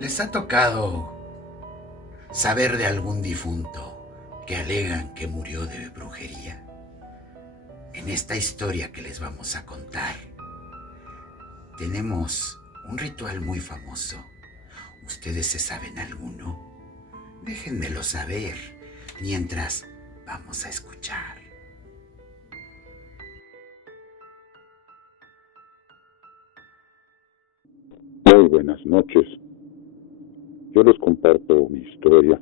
¿Les ha tocado saber de algún difunto que alegan que murió de brujería? En esta historia que les vamos a contar, tenemos un ritual muy famoso. ¿Ustedes se saben alguno? Déjenmelo saber mientras vamos a escuchar. Muy buenas noches. Yo les comparto mi historia.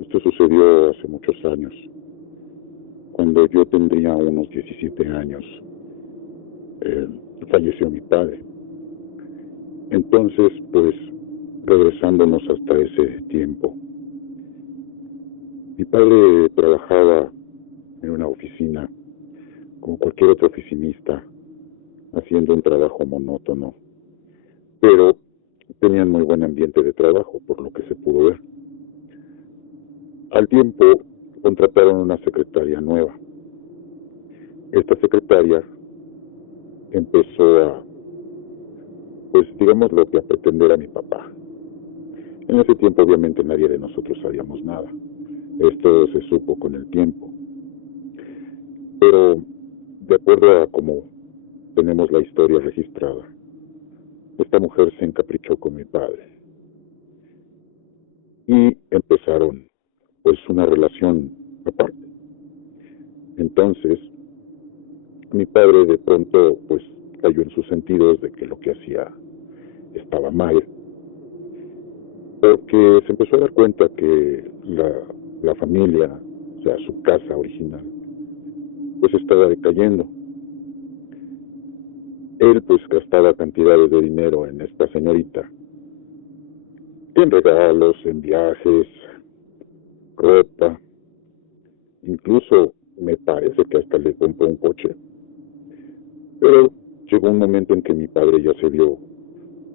Esto sucedió hace muchos años, cuando yo tendría unos 17 años. Falleció mi padre. Entonces, pues, regresándonos hasta ese tiempo, mi padre trabajaba en una oficina, como cualquier otro oficinista, haciendo un trabajo monótono, pero tenían muy buen ambiente de trabajo, por lo que se pudo ver. Al tiempo, contrataron una secretaria nueva. Esta secretaria empezó a, pues digámoslo, que a pretender a mi papá. En ese tiempo obviamente nadie de nosotros sabíamos nada. Esto se supo con el tiempo. Pero de acuerdo a cómo tenemos la historia registrada, esta mujer se encaprichó con mi padre. Y empezaron pues una relación aparte. Entonces, mi padre de pronto pues cayó en sus sentidos de que lo que hacía estaba mal, porque se empezó a dar cuenta que la familia, o sea, su casa original, pues estaba decayendo. Él pues gastaba cantidades de dinero en esta señorita, en regalos, en viajes, ropa, incluso me parece que hasta le compró un coche. Pero llegó un momento en que mi padre ya se vio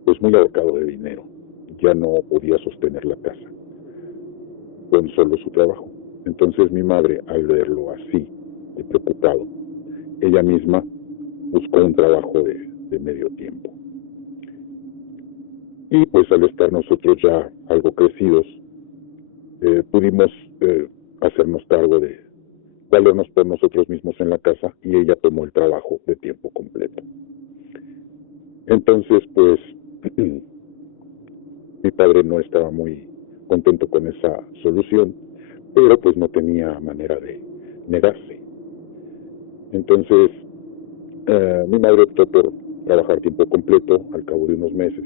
pues muy ahorcado de dinero, ya no podía sostener la casa con solo su trabajo. Entonces mi madre, al verlo así, de preocupado, ella misma buscó un trabajo de medio tiempo. Y pues al estar nosotros ya algo crecidos, pudimos hacernos cargo de valernos por nosotros mismos en la casa, y ella tomó el trabajo de tiempo completo. Entonces pues mi padre no estaba muy contento con esa solución, pero pues no tenía manera de negarse. Entonces mi madre optó por trabajar tiempo completo al cabo de unos meses,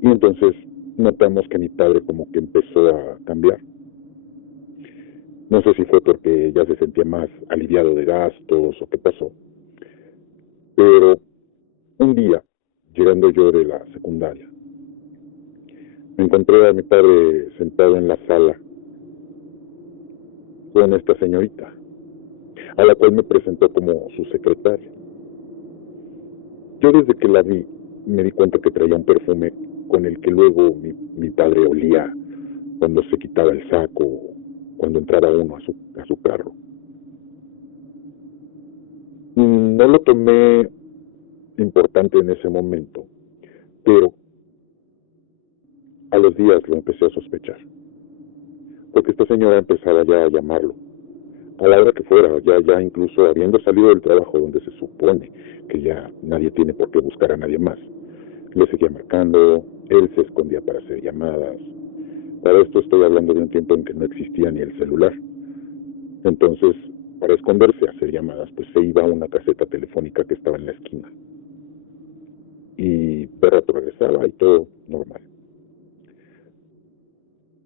y entonces notamos que mi padre como que empezó a cambiar. No sé si fue porque ya se sentía más aliviado de gastos o qué pasó, pero un día, llegando yo de la secundaria, me encontré a mi padre sentado en la sala con esta señorita, a la cual me presentó como su secretaria. Yo desde que la vi me di cuenta que traía un perfume con el que luego mi padre olía cuando se quitaba el saco, cuando entraba uno a su carro. No lo tomé importante en ese momento, pero a los días lo empecé a sospechar, porque esta señora empezaba ya a llamarlo, a la hora que fuera, ya incluso habiendo salido del trabajo donde se supone que ya nadie tiene por qué buscar a nadie más. Le seguía marcando, él se escondía para hacer llamadas. Para esto estoy hablando de un tiempo en que no existía ni el celular. Entonces, para esconderse a hacer llamadas, pues se iba a una caseta telefónica que estaba en la esquina. Y de rato regresaba y todo normal.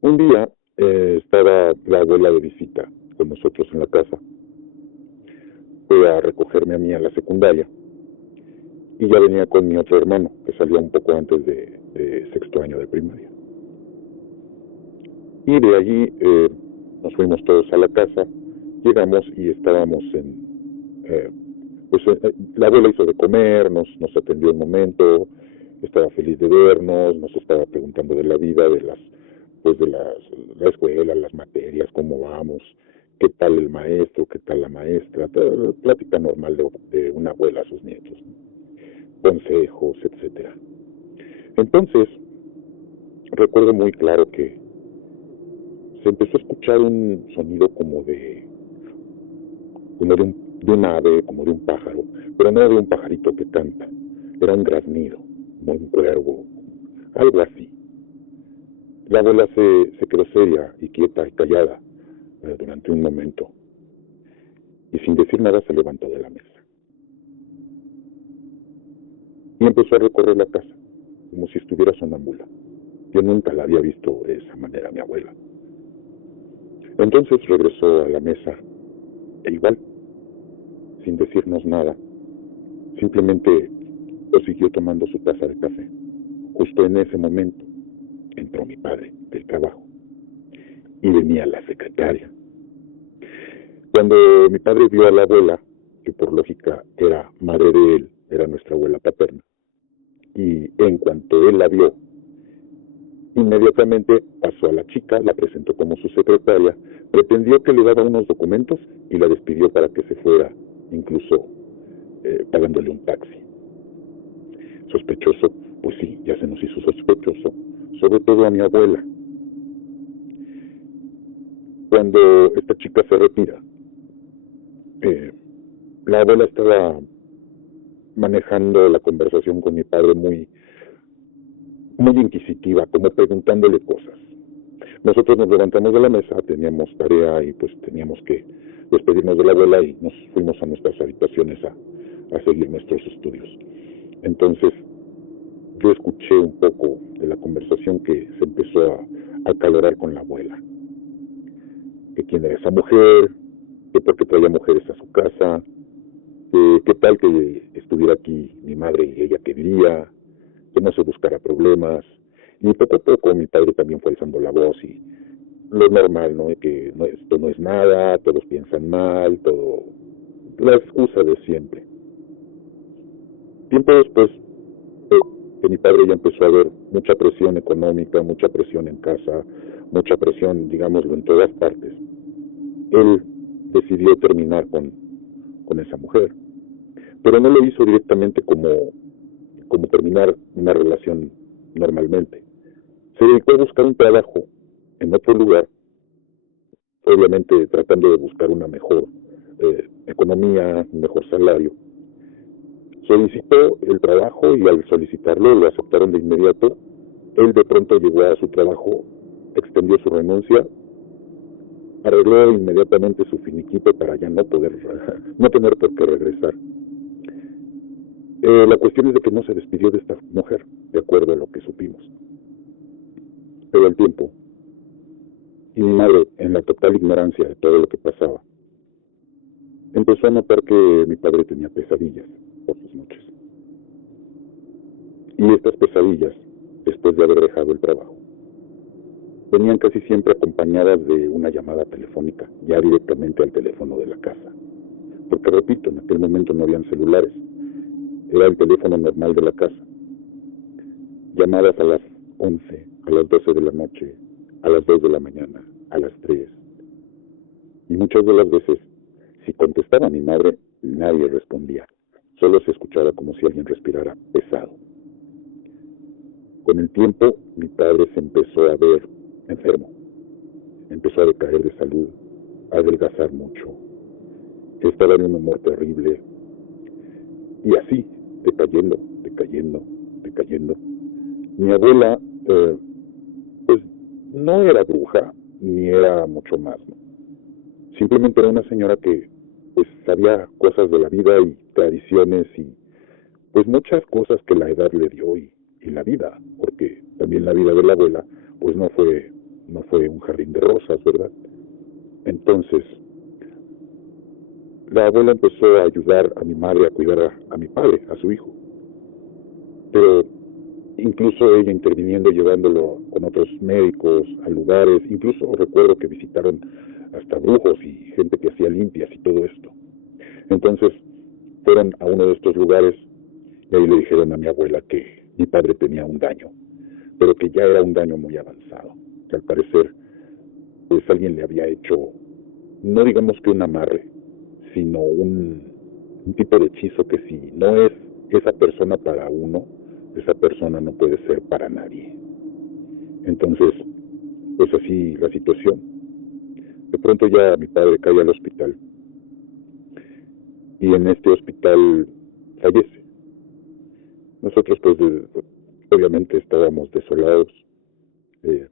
Un día estaba la abuela de visita con nosotros en la casa. Fue a recogerme a mí a la secundaria, y ya venía con mi otro hermano, que salía un poco antes de sexto año de primaria. Y de allí nos fuimos todos a la casa, llegamos y estábamos la abuela hizo de comer, nos atendió un momento, estaba feliz de vernos, nos estaba preguntando de la vida, la escuela, las materias, cómo vamos, qué tal el maestro, qué tal la maestra, toda la plática normal de una abuela a sus nietos, consejos, etcétera. Entonces, recuerdo muy claro que se empezó a escuchar un sonido como de un ave, como de un pájaro, pero no de un pajarito que canta, era un graznido, como un cuervo, algo así. La abuela se quedó seria y quieta y callada durante un momento, y sin decir nada se levantó de la mesa y empezó a recorrer la casa, como si estuviera sonámbula. Yo nunca la había visto de esa manera a mi abuela. Entonces regresó a la mesa, e igual, sin decirnos nada, simplemente siguió tomando su taza de café. Justo en ese momento entró mi padre del trabajo y venía la secretaria. Cuando mi padre vio a la abuela, que por lógica era madre de él, era nuestra abuela paterna, y en cuanto él la vio, inmediatamente pasó a la chica, la presentó como su secretaria, pretendió que le daba unos documentos y la despidió para que se fuera, incluso pagándole un taxi. Sospechoso, pues sí, ya se nos hizo sospechoso, sobre todo a mi abuela. Cuando esta chica se retira, la abuela estaba manejando la conversación con mi padre muy inquisitiva, como preguntándole cosas. Nosotros nos levantamos de la mesa, teníamos tarea y pues teníamos que despedirnos de la abuela y nos fuimos a nuestras habitaciones a seguir nuestros estudios. Entonces, yo escuché un poco de la conversación que se empezó a acalorar con la abuela. Que quién era esa mujer, que por qué traía mujeres a su casa, qué tal que estuviera aquí mi madre y ella quería, que no se buscara problemas. Y poco a poco mi padre también fue alzando la voz y lo normal, ¿no? Que no, esto no es nada, todos piensan mal, todo, la excusa de siempre. Tiempo después, que mi padre ya empezó a ver mucha presión económica, mucha presión en casa, mucha presión, digámoslo, en todas partes, él decidió terminar con esa mujer. Pero no lo hizo directamente como terminar una relación normalmente. Se dedicó a buscar un trabajo en otro lugar, obviamente tratando de buscar una mejor economía, un mejor salario. Solicitó el trabajo y al solicitarlo lo aceptaron de inmediato. Él de pronto llegó a su trabajo, extendió su renuncia, arregló inmediatamente su finiquito para ya no tener por qué regresar. La cuestión es de que no se despidió de esta mujer, de acuerdo a lo que supimos. Pero al tiempo, y mi madre, en la total ignorancia de todo lo que pasaba, empezó a notar que mi padre tenía pesadillas por sus noches. Y estas pesadillas, después de haber dejado el trabajo, venían casi siempre acompañadas de una llamada telefónica, ya directamente al teléfono de la casa. Porque repito, en aquel momento no habían celulares, era el teléfono normal de la casa. Llamadas a las 11, a las 12 de la noche, a las 2 de la mañana, a las 3. Y muchas de las veces, si contestaba mi madre, nadie respondía. Solo se escuchaba como si alguien respirara pesado. Con el tiempo, mi padre se empezó a ver enfermo. Empezó a decaer de salud, a adelgazar mucho. Estaba en un humor terrible. Y así, decayendo. Mi abuela, pues no era bruja, ni era mucho más, ¿no? Simplemente era una señora que pues sabía cosas de la vida y tradiciones y pues muchas cosas que la edad le dio y la vida, porque también la vida de la abuela pues no fue un jardín de rosas, ¿verdad? Entonces, la abuela empezó a ayudar a mi madre a cuidar a mi padre, a su hijo. Pero incluso ella interviniendo, llevándolo con otros médicos a lugares, incluso recuerdo que visitaron hasta brujos y gente que hacía limpias y todo esto. Entonces fueron a uno de estos lugares y ahí le dijeron a mi abuela que mi padre tenía un daño, pero que ya era un daño muy avanzado, que al parecer pues alguien le había hecho, no digamos que un amarre, sino un tipo de hechizo que si no es esa persona para uno, esa persona no puede ser para nadie. Entonces, pues así la situación. De pronto ya mi padre cae al hospital y en este hospital fallece. Nosotros pues obviamente estábamos desolados. Eh,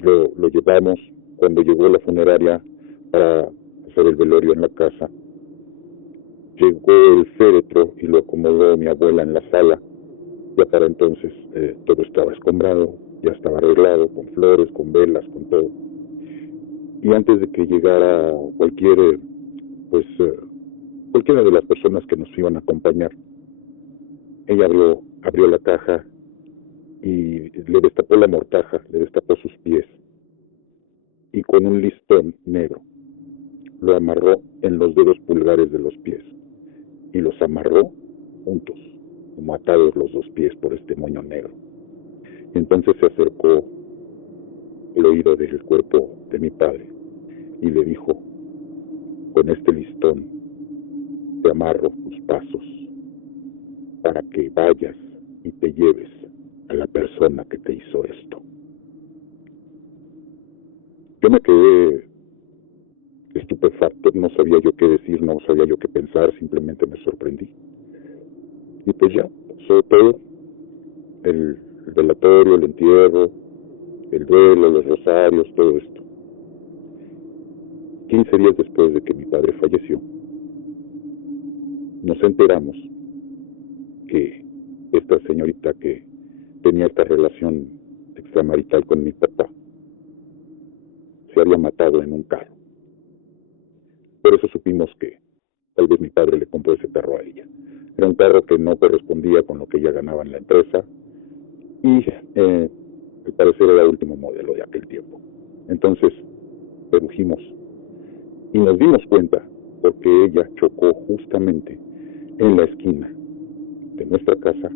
lo llevamos cuando llegó la funeraria para hacer el velorio en la casa. Llegó el féretro y lo acomodó mi abuela en la sala. Ya para entonces todo estaba escombrado, ya estaba arreglado, con flores, con velas, con todo. Y antes de que llegara cualquiera de las personas que nos iban a acompañar, ella abrió la caja y le destapó la mortaja, le destapó sus pies y con un listón negro lo amarró en los dedos pulgares de los pies y los amarró juntos, como atados los dos pies por este moño negro. Y entonces se acercó el oído del cuerpo de mi padre y le dijo: con este listón te amarro tus pasos para que vayas y te lleves a la persona que te hizo esto. Yo me quedé estupefacto, no sabía yo qué decir, no sabía yo qué pensar, simplemente me sorprendí. Y pues ya, pasó todo, el velatorio, el entierro, el duelo, los rosarios, todo esto. 15 días después de que mi padre falleció, nos enteramos que esta señorita que tenía esta relación extramarital con mi papá se había matado en un carro. Por eso supimos que tal vez mi padre le compró ese carro a ella. Era un carro que no correspondía con lo que ella ganaba en la empresa y al parecer era el último modelo de aquel tiempo. Entonces dedujimos y nos dimos cuenta porque ella chocó justamente en la esquina de nuestra casa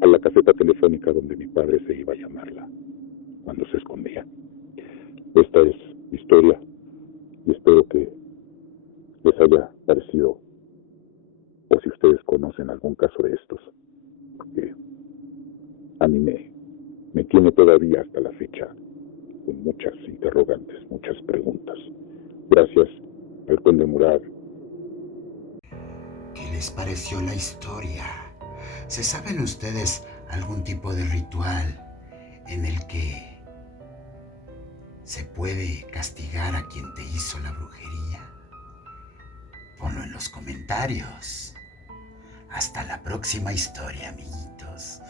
a la caseta telefónica donde mi padre se iba a llamarla cuando se escondía. Esta es mi historia y espero que les haya parecido, o si ustedes conocen algún caso de estos, porque a mí me tiene todavía hasta la fecha con muchas interrogantes, muchas preguntas. Gracias al Conde Murad. ¿Qué les pareció la historia? ¿Se saben ustedes algún tipo de ritual en el que se puede castigar a quien te hizo la brujería? Ponlo en los comentarios. Hasta la próxima historia, amiguitos.